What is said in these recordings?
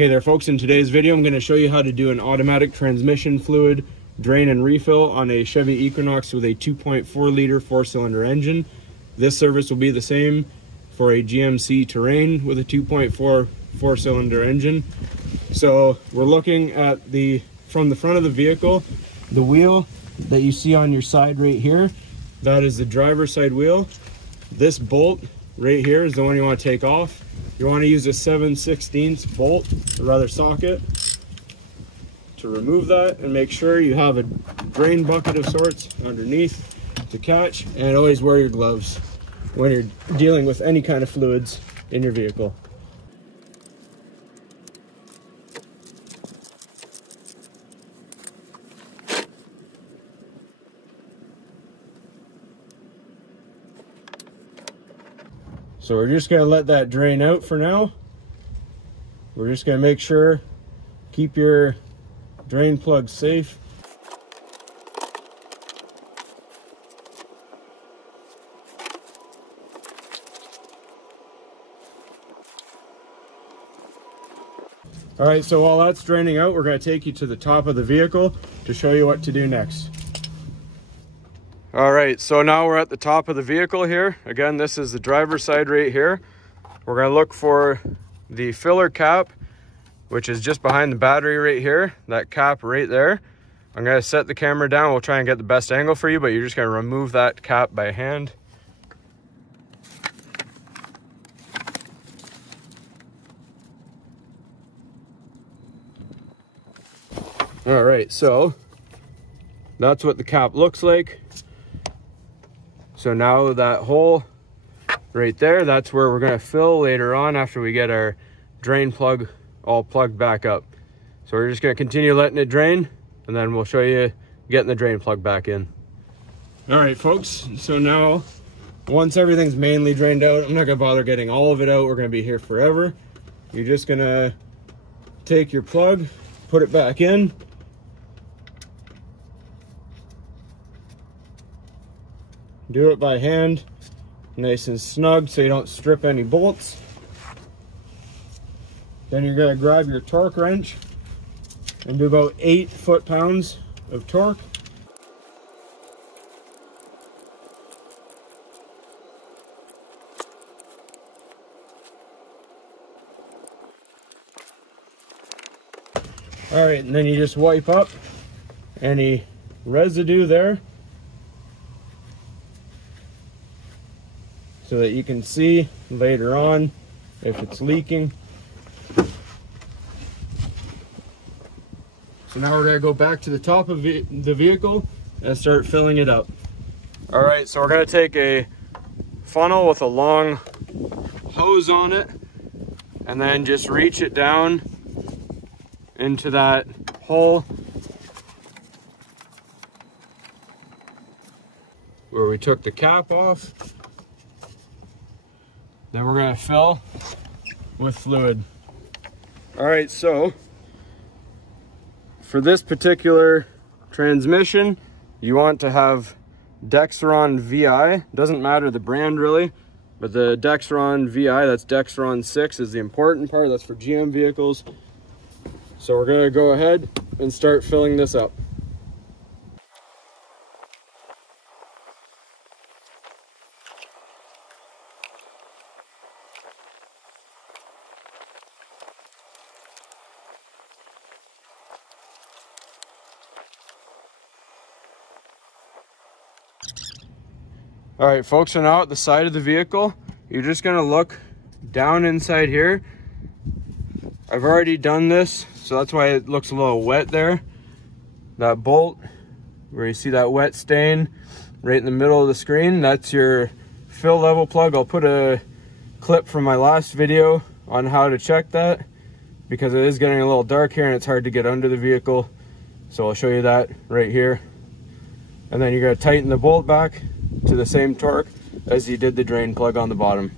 Hey there folks, in today's video I'm going to show you how to do an automatic transmission fluid drain and refill on a Chevy Equinox with a 2.4 liter 4-cylinder engine. This service will be the same for a GMC Terrain with a 2.4 4-cylinder engine. So we're looking at from the front of the vehicle, the wheel that you see on your side right here, that is the driver's side wheel. This bolt right here is the one you want to take off. You want to use a 7/16 bolt, or rather socket, to remove that, and make sure you have a drain bucket of sorts underneath to catch, and always wear your gloves when you're dealing with any kind of fluids in your vehicle. So we're just going to let that drain out for now. We're just going to make sure, keep your drain plug safe. All right, so while that's draining out, we're going to take you to the top of the vehicle to show you what to do next. All right, so now we're at the top of the vehicle here. Again, this is the driver's side right here. We're going to look for the filler cap, which is just behind the battery right here, that cap right there. I'm going to set the camera down. We'll try and get the best angle for you, but you're just going to remove that cap by hand. All right, so that's what the cap looks like. So now that hole right there, that's where we're going to fill later on after we get our drain plug all plugged back up. So we're just going to continue letting it drain, and then we'll show you getting the drain plug back in. All right, folks, so now once everything's mainly drained out, I'm not going to bother getting all of it out. We're going to be here forever. You're just going to take your plug, put it back in. Do it by hand, nice and snug so you don't strip any bolts. Then you're going to grab your torque wrench and do about 8 foot-pounds of torque. All right, and then you just wipe up any residue there, so that you can see later on if it's leaking. So now we're gonna go back to the top of the vehicle and start filling it up. All right, so we're gonna take a funnel with a long hose on it and then just reach it down into that hole where we took the cap off. Then we're going to fill with fluid. All right, so for this particular transmission, you want to have Dexron VI. Doesn't matter the brand really, but the Dexron VI, that's Dexron 6, is the important part. That's for GM vehicles. So we're going to go ahead and start filling this up. All right, folks, so now at the side of the vehicle, you're just gonna look down inside here. I've already done this, so that's why it looks a little wet there. That bolt, where you see that wet stain right in the middle of the screen, that's your fill level plug. I'll put a clip from my last video on how to check that, because it is getting a little dark here and it's hard to get under the vehicle. So I'll show you that right here. And then you're gonna tighten the bolt back to the same torque as you did the drain plug on the bottom.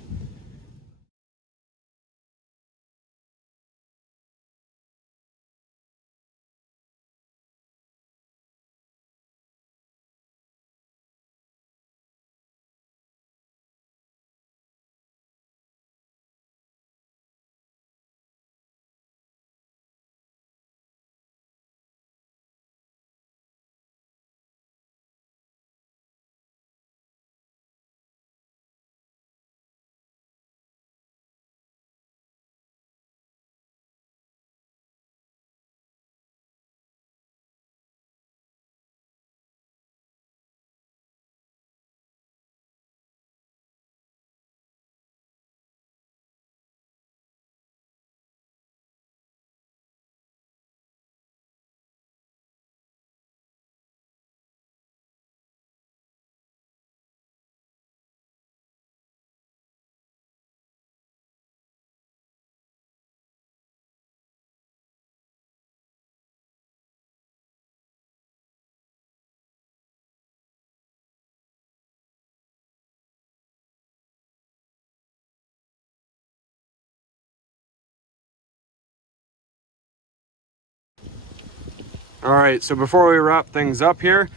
All right, so before we wrap things up here,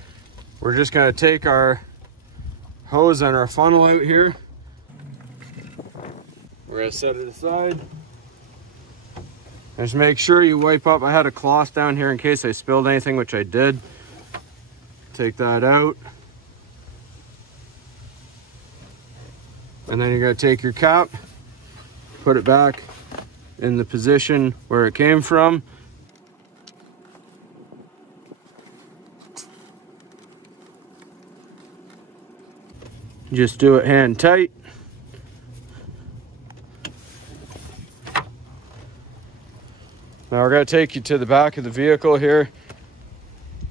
we're just gonna take our hose and our funnel out here. We're gonna set it aside. Just make sure you wipe up. I had a cloth down here in case I spilled anything, which I did. Take that out. And then you're gonna take your cap, put it back in the position where it came from. Just do it hand tight. Now we're going to take you to the back of the vehicle here.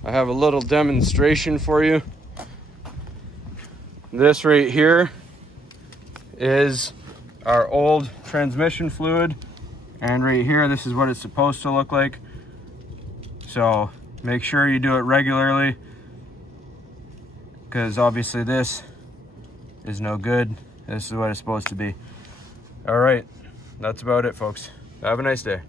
I have a little demonstration for you. This right here is our old transmission fluid, and right here, this is what it's supposed to look like. So make sure you do it regularly, because obviously this is no good. This is what it's supposed to be. All right, that's about it, folks. Have a nice day.